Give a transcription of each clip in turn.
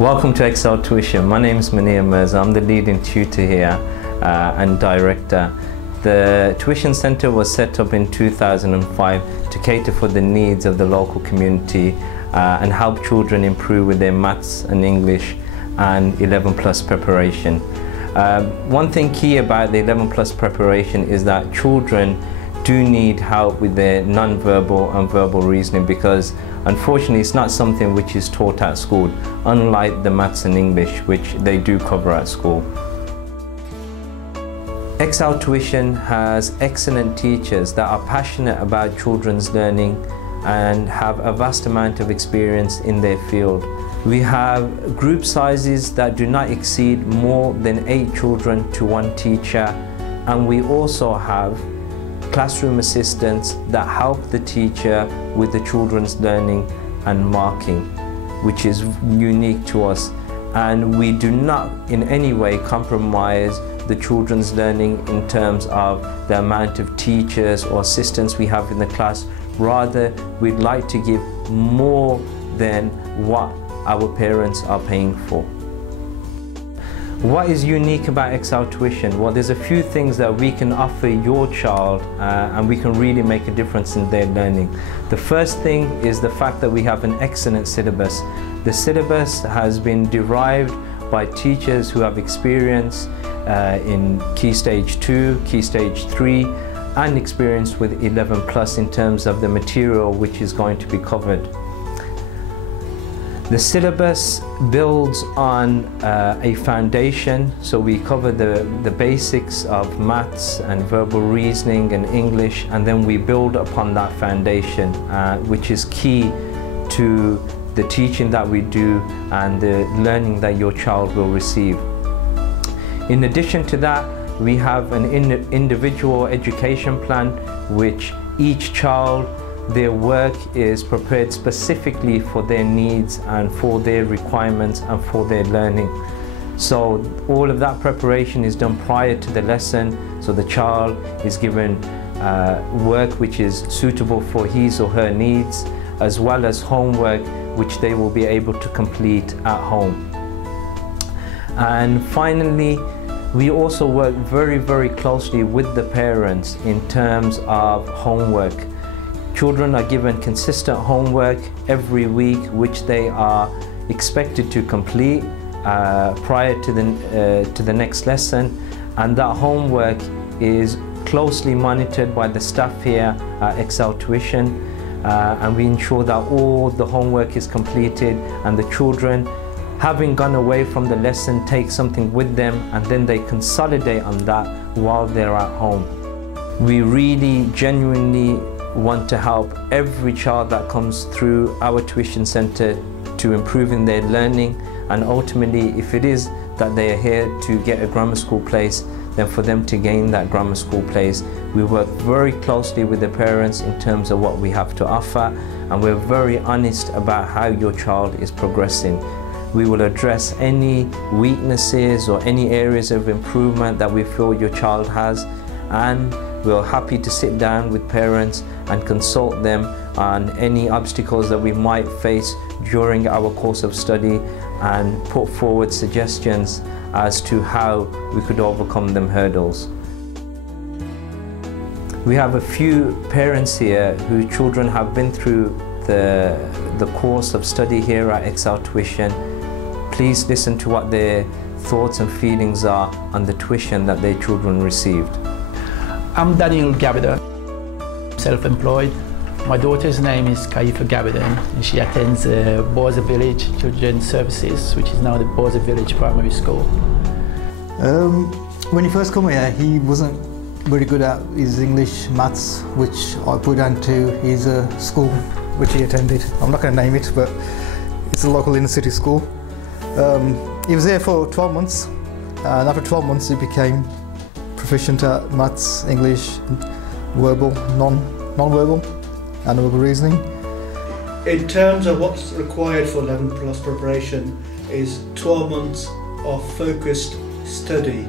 Welcome to Excel Tuition. My name is Mirza. I'm the leading tutor here and director. The tuition centre was set up in 2005 to cater for the needs of the local community and help children improve with their maths and English and 11 plus preparation. One thing key about the 11 plus preparation is that children do need help with their non-verbal and verbal reasoning, because unfortunately it's not something which is taught at school, unlike the maths and English, which they do cover at school. Excel Tuition has excellent teachers that are passionate about children's learning and have a vast amount of experience in their field. We have group sizes that do not exceed more than 8 children to 1 teacher, and we also have classroom assistants that help the teacher with the children's learning and marking, which is unique to us. And we do not in any way compromise the children's learning in terms of the amount of teachers or assistants we have in the class. Rather, we'd like to give more than what our parents are paying for. What is unique about Excel Tuition? Well, there's a few things that we can offer your child and we can really make a difference in their learning. The first thing is the fact that we have an excellent syllabus. The syllabus has been derived by teachers who have experience in Key Stage 2, Key Stage 3 and experience with 11 plus in terms of the material which is going to be covered. The syllabus builds on a foundation, so we cover the basics of maths and verbal reasoning and English, and then we build upon that foundation, which is key to the teaching that we do and the learning that your child will receive. In addition to that, we have an individual education plan, which each child, their work is prepared specifically for their needs and for their requirements and for their learning. So all of that preparation is done prior to the lesson, so the child is given work which is suitable for his or her needs, as well as homework which they will be able to complete at home. And finally, we also work very closely with the parents in terms of homework. Children are given consistent homework every week, which they are expected to complete prior to the next lesson, and that homework is closely monitored by the staff here at Excel Tuition, and we ensure that all the homework is completed and the children, having gone away from the lesson, take something with them and then they consolidate on that while they're at home. We really genuinely want to help every child that comes through our tuition centre to improve in their learning, and ultimately, if it is that they are here to get a grammar school place, then for them to gain that grammar school place. We work very closely with the parents in terms of what we have to offer, and we're very honest about how your child is progressing. We will address any weaknesses or any areas of improvement that we feel your child has, and we're happy to sit down with parents and consult them on any obstacles that we might face during our course of study and put forward suggestions as to how we could overcome them hurdles. We have a few parents here whose children have been through the course of study here at Excel Tuition. Please listen to what their thoughts and feelings are on the tuition that their children received. I'm Daniel Gabida, self-employed. My daughter's name is Kaifa Gabida, and she attends Bordesley Village Children's Services, which is now the Bordesley Village Primary School. When he first came here, he wasn't very good at his English, maths, which I put into his school, which he attended. I'm not going to name it, but it's a local inner city school. He was there for 12 months, and after 12 months he became proficient at maths, English, verbal, non-verbal and verbal reasoning. In terms of what's required for 11 plus preparation is 12 months of focused study,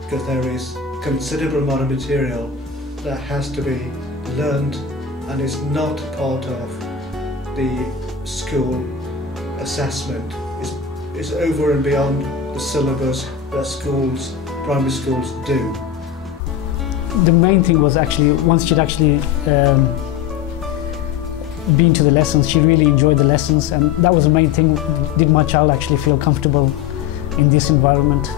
because there is considerable amount of material that has to be learned and is not part of the school assessment. is over and beyond the syllabus that schools, primary schools do? The main thing was actually, once she'd actually been to the lessons, she really enjoyed the lessons, and that was the main thing. Did my child actually feel comfortable in this environment?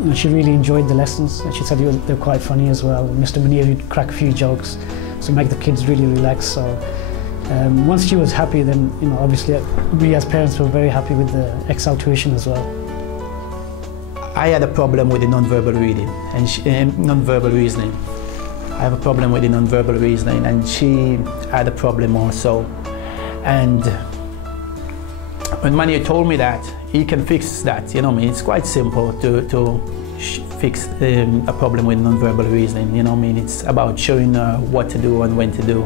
You know, she really enjoyed the lessons, and she said they were quite funny as well. Mr. Munir would crack a few jokes to make the kids really relax. So once she was happy, then you know, obviously we as parents were very happy with the Excel tuition as well. I had a problem with the non-verbal reading and non-verbal reasoning. I have a problem with the non-verbal reasoning, and she had a problem also. And when Manu told me that he can fix that, you know, it's quite simple to fix a problem with non-verbal reasoning. You know, it's about showing her what to do and when to do.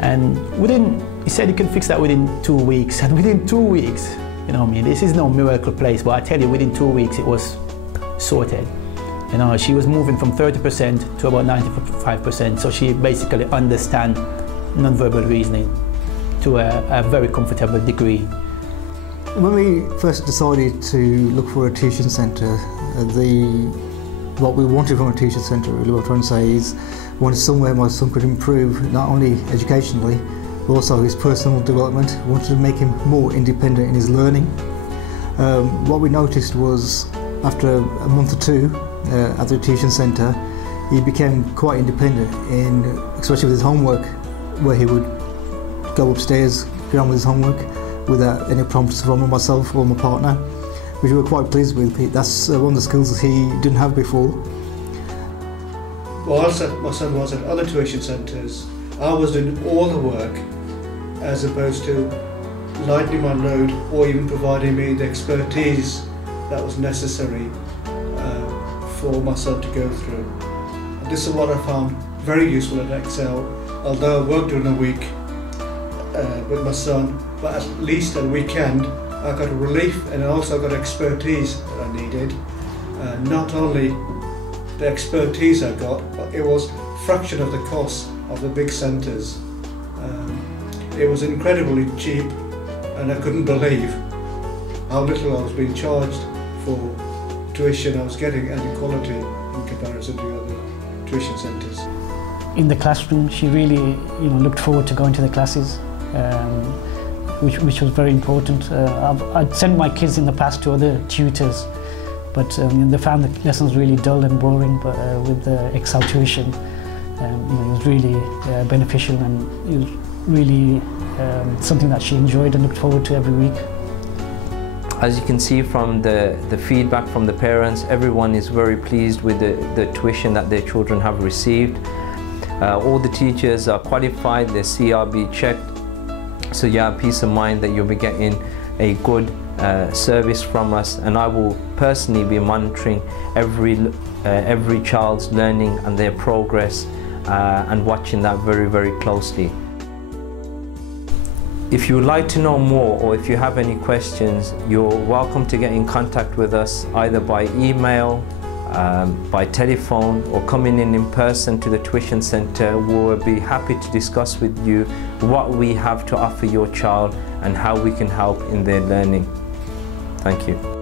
And he said he can fix that within 2 weeks. And within 2 weeks, you know, this is no miracle place, but I tell you, within 2 weeks it was sorted. You know, she was moving from 30% to about 95%, so she basically understands non-verbal reasoning to a very comfortable degree. When we first decided to look for a tuition centre, what we wanted from a tuition centre, really what I'm trying to say is, we wanted somewhere my son could improve not only educationally, but also his personal development. We wanted to make him more independent in his learning. What we noticed was, after a month or two at the tuition centre, he became quite independent, especially with his homework, where he would go upstairs, get on with his homework without any prompts from myself or my partner, which we were quite pleased with. That's one of the skills that he didn't have before. Whilst my son was at other tuition centres, I was doing all the work as opposed to lightening my load or even providing me the expertise that was necessary for my son to go through. And this is what I found very useful at Excel, although I worked during the week with my son, but at least at the weekend I got a relief, and I also got expertise that I needed. Not only the expertise I got, but it was a fraction of the cost of the big centres. It was incredibly cheap, and I couldn't believe how little I was being charged for tuition I was getting and the quality in comparison to other tuition centres. In the classroom, she really looked forward to going to the classes, which was very important. I'd sent my kids in the past to other tutors, but they found the lessons really dull and boring. But with the Excel tuition, it was really beneficial, and it was really something that she enjoyed and looked forward to every week. As you can see from the feedback from the parents, everyone is very pleased with the tuition that their children have received. All the teachers are qualified, they're CRB checked, so you have peace of mind that you'll be getting a good service from us, and I will personally be monitoring every child's learning and their progress and watching that very, very closely. If you would like to know more, or if you have any questions, you're welcome to get in contact with us either by email, by telephone, or coming in person to the tuition centre. We'll be happy to discuss with you what we have to offer your child and how we can help in their learning. Thank you.